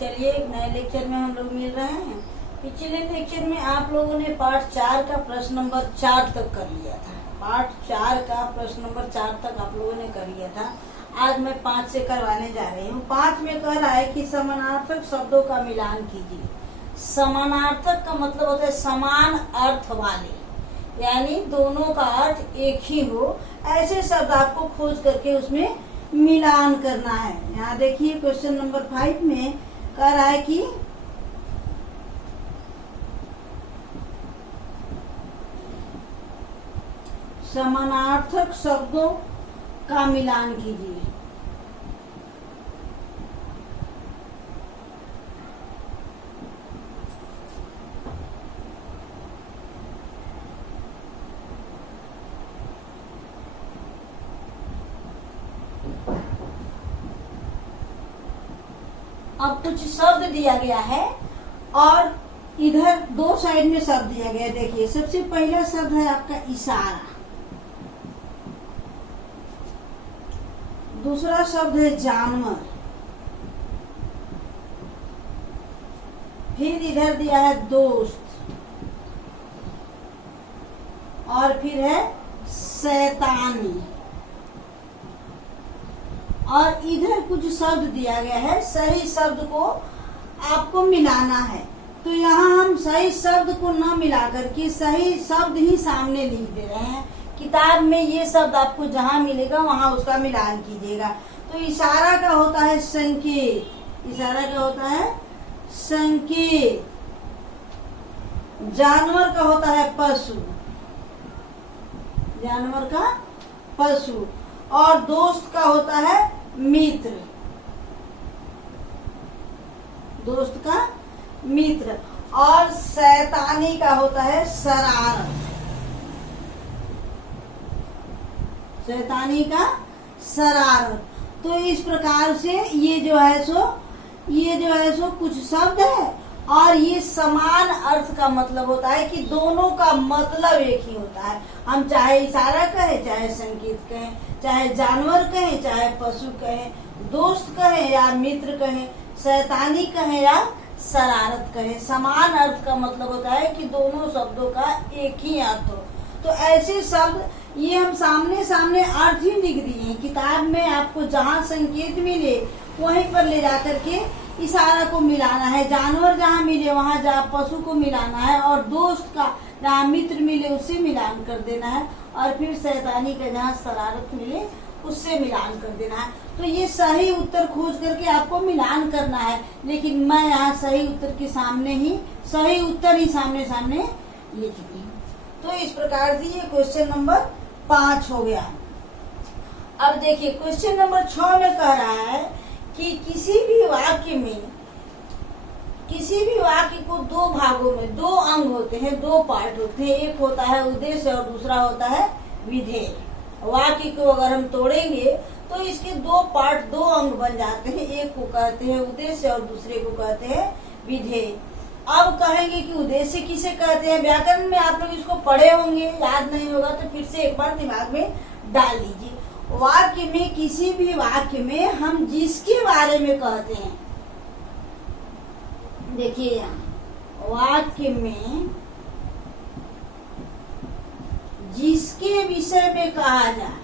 चलिए एक नए लेक्चर में हम लोग मिल रहे हैं। पिछले लेक्चर में आप लोगों ने पार्ट 4 का प्रश्न नंबर 4 तक कर लिया था। पार्ट 4 का प्रश्न नंबर 4 तक आप लोगों ने कर लिया था। आज मैं 5 से करवाने जा रही हूँ। 5 में कह रहा है कि समानार्थक शब्दों का मिलान कीजिए। समानार्थक का मतलब होता है समान अर्थ वाले, यानी दोनों का अर्थ एक ही हो, ऐसे शब्द आपको खोज करके उसमें मिलान करना है। यहाँ देखिए क्वेश्चन नंबर 5 में कह रहा है कि समानार्थक शब्दों का मिलान कीजिए। अब कुछ शब्द दिया गया है और इधर दो साइड में शब्द दिया गया है। देखिए सबसे पहला शब्द है आपका इशारा, दूसरा शब्द है जानवर, फिर इधर दिया है दोस्त और फिर है शैतानी, और इधर कुछ शब्द दिया गया है। सही शब्द को आपको मिलाना है। तो यहाँ हम सही शब्द को न मिला करके सही शब्द ही सामने लिख दे रहे हैं। किताब में ये शब्द आपको जहाँ मिलेगा वहाँ उसका मिलान कीजिएगा। तो इशारा का होता है संकेत, इशारा का होता है संकेत। जानवर का होता है पशु, जानवर का पशु। और दोस्त का होता है मित्र, दोस्त का मित्र। और शैतानी का होता है शरारत, शैतानी का शरारत। तो इस प्रकार से ये जो है सो कुछ शब्द है और ये समान अर्थ का मतलब होता है कि दोनों का मतलब एक ही होता है। हम चाहे इशारा कहें, चाहे संकेत कहें, चाहे जानवर कहें, चाहे पशु कहें, दोस्त कहें या मित्र कहें, शैतानी कहें या शरारत कहें, समान अर्थ का मतलब होता है कि दोनों शब्दों का एक ही अर्थ हो। तो ऐसे शब्द ये हम सामने सामने अर्थ ही लिख दिए हैं। किताब में आपको जहाँ संकेत मिले वहीं पर ले जाकर के इशारा को मिलाना है। जानवर जहाँ मिले वहाँ जहाँ पशु को मिलाना है, और दोस्त का जहाँ मित्र मिले उससे मिलान कर देना है, और फिर शैतानी का जहाँ शरारत मिले उससे मिलान कर देना है। तो ये सही उत्तर खोज करके आपको मिलान करना है। लेकिन मैं यहाँ सही उत्तर के सामने ही सही उत्तर ही सामने सामने लिख दी। तो इस प्रकार से ये क्वेश्चन नंबर 5 हो गया। अब देखिए क्वेश्चन नंबर 6 में कह रहा है कि किसी भी वाक्य को दो भागों में, दो अंग होते हैं, दो पार्ट होते हैं। एक होता है उद्देश्य और दूसरा होता है विधेय। वाक्य को अगर हम तोड़ेंगे तो इसके दो पार्ट, दो अंग बन जाते हैं। एक को कहते हैं उद्देश्य और दूसरे को कहते हैं विधेय। अब कहेंगे कि उद्देश्य किसे कहते हैं। व्याकरण में आप लोग इसको पढ़े होंगे, याद नहीं होगा तो फिर से एक बार दिमाग में डाल लीजिए। वाक्य में, किसी भी वाक्य में हम जिसके बारे में कहते हैं, देखिए यहाँ वाक्य में जिसके विषय में कहा जाए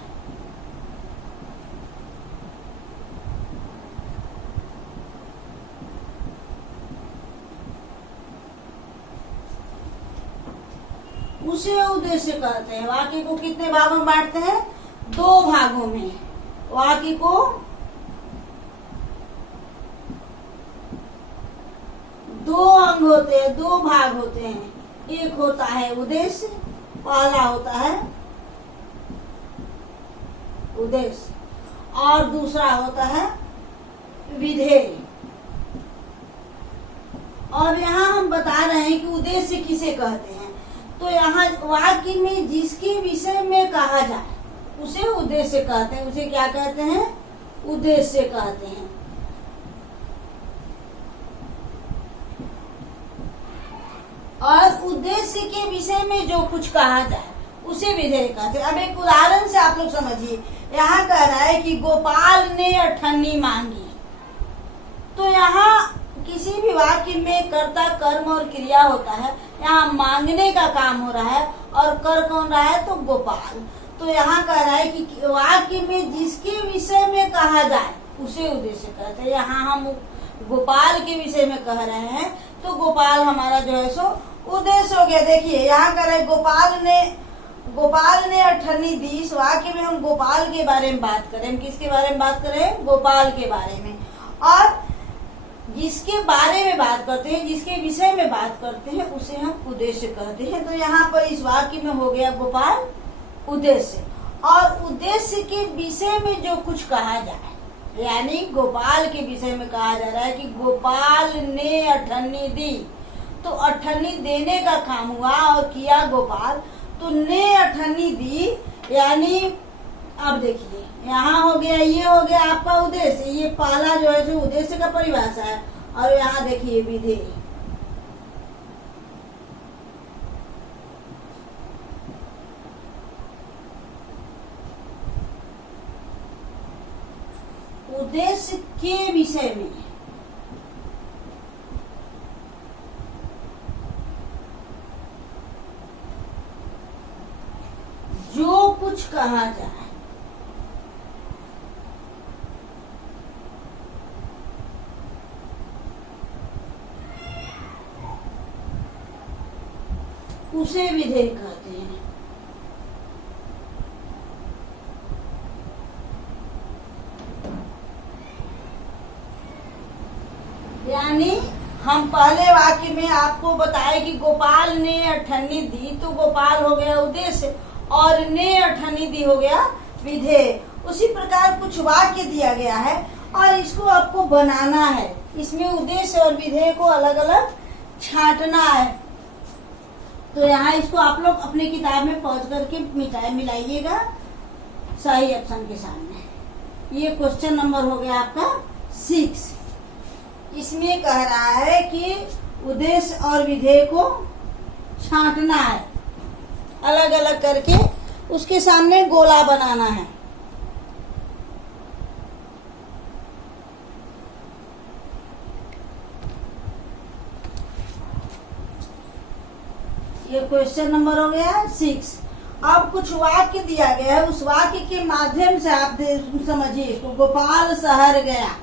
उसे उद्देश्य कहते हैं। वाक्य को कितने भागों में बांटते हैं? 2 भागों में। वाक्य को 2 अंग होते हैं, 2 भाग होते हैं। एक होता है उद्देश्य, पहला होता है उद्देश्य, और दूसरा होता है विधेय। और यहाँ हम बता रहे हैं कि उद्देश्य किसे कहते हैं। तो यहाँ वाक्य में जिसके विषय में कहा जाए उसे उद्देश्य कहते हैं। उसे क्या कहते हैं? उद्देश्य कहते हैं। और उद्देश्य के विषय में जो कुछ कहा जाए उसे विधेय कहते हैं। अब एक उदाहरण से आप लोग समझिए। यहाँ कह रहा है कि गोपाल ने अठन्नी मांगी। तो यहाँ वाक्य में कर्ता कर्म और क्रिया होता है, यहाँ मांगने का काम हो रहा है और कर कौन रहा है, तो गोपाल। तो यहाँ कह रहा है कि वाक्य में जिसके विषय में कहा जाए उसे उद्देश्य कहते हैं। यहाँ हम गोपाल के विषय में कह रहे हैं तो गोपाल हमारा जो है सो उद्देश्य हो गया। देखिए यहाँ कह रहे गोपाल ने अठन्नी दी। इस वाक्य में हम गोपाल के बारे में बात करें। हम किसके बारे में बात करें, गोपाल के बारे में। और जिसके बारे में बात करते हैं, जिसके विषय में बात करते हैं, उसे हम उद्देश्य कहते हैं। तो यहाँ पर इस वाक्य में हो गया गोपाल उद्देश्य। और उद्देश्य के विषय में जो कुछ कहा जाए, यानी गोपाल के विषय में कहा जा रहा है कि गोपाल ने अठन्नी दी, तो अठन्नी देने का काम हुआ और किया गोपाल। तो ने अठन्नी दी, यानी अब देखिए यहाँ हो गया, ये हो गया आपका उद्देश्य। ये पहला जो है जो उद्देश्य का परिभाषा है। और यहाँ देखिए विधेय, उद्देश्य के विषय में जो कुछ कहा जाए, उसे विधेय कहते हैं। यानी हम पहले वाक्य में आपको बताए कि गोपाल ने अठन्नी दी, तो गोपाल हो गया उद्देश्य और ने अठन्नी दी हो गया विधेय। उसी प्रकार कुछ वाक्य दिया गया है और इसको आपको बनाना है। इसमें उद्देश्य और विधेय को अलग अलग छांटना है। तो यहाँ इसको आप लोग अपने किताब में पहुंच करके मिलाइएगा सही ऑप्शन के सामने। ये क्वेश्चन नंबर हो गया आपका 6। इसमें कह रहा है कि उद्देश्य और विधेय को छांटना है, अलग अलग करके उसके सामने गोला बनाना है। ये क्वेश्चन नंबर हो गया 6। अब कुछ वाक्य दिया गया है, उस वाक्य के माध्यम से आप समझिए इसको। गोपाल शहर गया,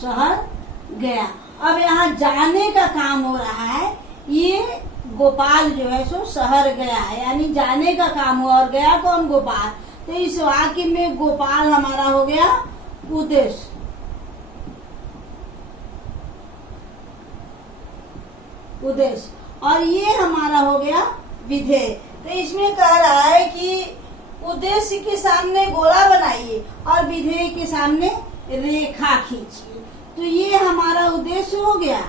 शहर गया। अब यहाँ जाने का काम हो रहा है। ये गोपाल जो है सो शहर गया है, यानी जाने का काम हुआ और गया कौन, गोपाल। तो इस वाक्य में गोपाल हमारा हो गया उद्देश्य। और ये हमारा हो गया विधेय। तो इसमें कह रहा है कि उद्देश्य के सामने गोला बनाइए और विधेय के सामने रेखा खींचिए। तो ये हमारा उद्देश्य हो गया।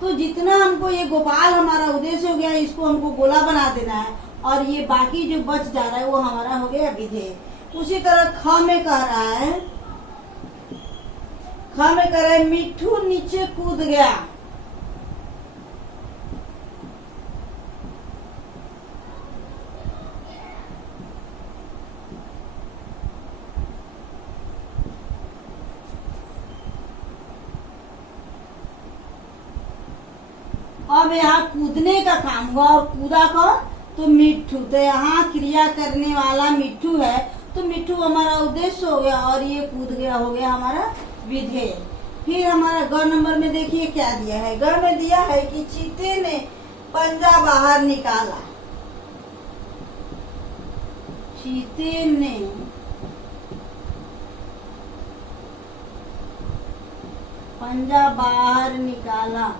तो जितना हमको ये गोपाल हमारा उद्देश्य हो गया, इसको हमको गोला बना देना है और ये बाकी जो बच जा रहा है वो हमारा हो गया विधेय। उसी तरह ख में कह रहा है मिट्ठू नीचे कूद गया। अब यहाँ कूदने का काम हुआ और कूदा कौन, तो मिट्ठू। तो यहाँ क्रिया करने वाला मिट्ठू है, तो मिट्ठू हमारा उद्देश्य हो गया और ये कूद गया हो गया हमारा विधेय। फिर हमारा ग नंबर में देखिए क्या दिया है। ग में दिया है कि चीते ने पंजा बाहर निकाला। चीते ने पंजा बाहर निकाला।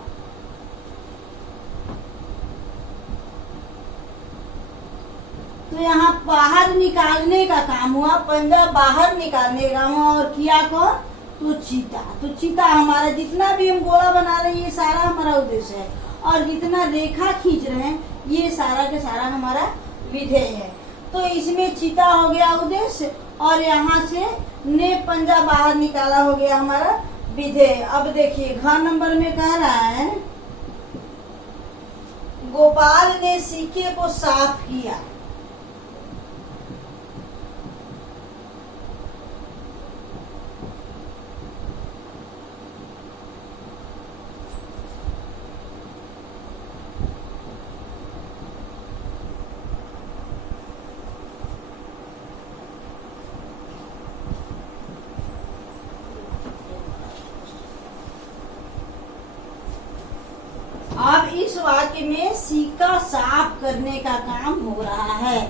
तो यहाँ बाहर निकालने का काम हुआ, पंजा बाहर निकालने का काम हुआ और किया कौन, तो चीता। तो चीता हमारा, जितना भी हम गोला बना रहे हैं ये सारा हमारा उद्देश्य है और जितना रेखा खींच रहे हैं ये सारा के सारा हमारा विधेय है। तो इसमें चीता हो गया उद्देश्य और यहाँ से ने पंजा बाहर निकाला हो गया हमारा विधेय। अब देखिए घ नंबर में कह रहा है, गोपाल ने सिक्के को साफ किया। अब इस वाक्य में सिक्का साफ करने का काम हो रहा है,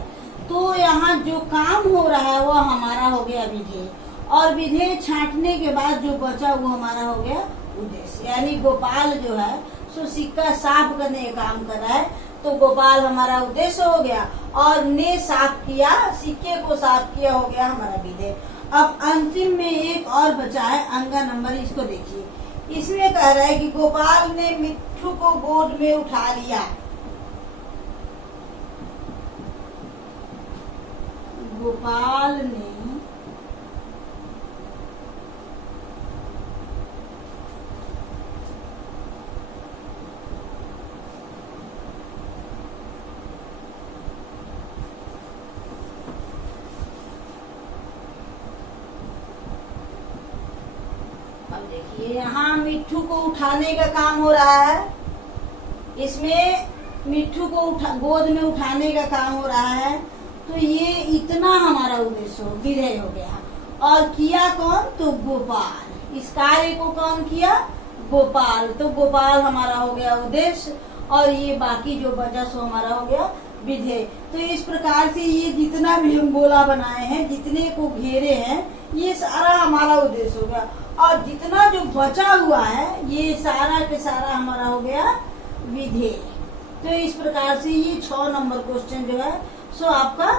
तो यहाँ जो काम हो रहा है वो हमारा हो गया विधेय, और विधेय छांटने के बाद जो बचा वो हमारा हो गया उद्देश्य। यानी गोपाल जो है सो सिक्का साफ करने का काम कर रहा है, तो गोपाल हमारा उद्देश्य हो गया, और ने साफ किया, सिक्के को साफ किया हो गया हमारा विधेय। अब अंतिम में एक और बचा है अंगा नंबर, इसको देखिए। इसमें कह रहा है कि गोपाल ने मिट्ठू को गोद में उठा लिया। गोपाल ने देखिए यहाँ मिट्ठू को उठाने का काम हो रहा है, इसमें मिट्ठू को गोद में उठाने का काम हो रहा है, तो ये इतना हमारा उद्देश्य विधेय हो गया। और किया कौन? तो गोपाल। इस कार्य को कौन किया? गोपाल। तो गोपाल हमारा हो गया उद्देश्य, और ये बाकी जो बचा सो हमारा हो गया विधेय। तो इस प्रकार से ये जितना भी हम गोला बनाए हैं, जितने को घेरे हैं, ये सारा हमारा उद्देश्य हो गया, और जितना जो बचा हुआ है ये सारा के सारा हमारा हो गया विधेय। तो इस प्रकार से ये 6 नंबर क्वेश्चन जो है सो आपका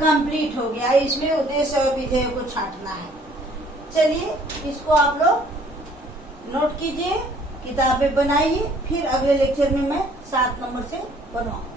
कंप्लीट हो गया। इसमें उद्देश्य और विधेय को छांटना है। चलिए इसको आप लोग नोट कीजिए, किताबें बनाइए, फिर अगले लेक्चर में मैं 7 नंबर से बनवाऊंगा।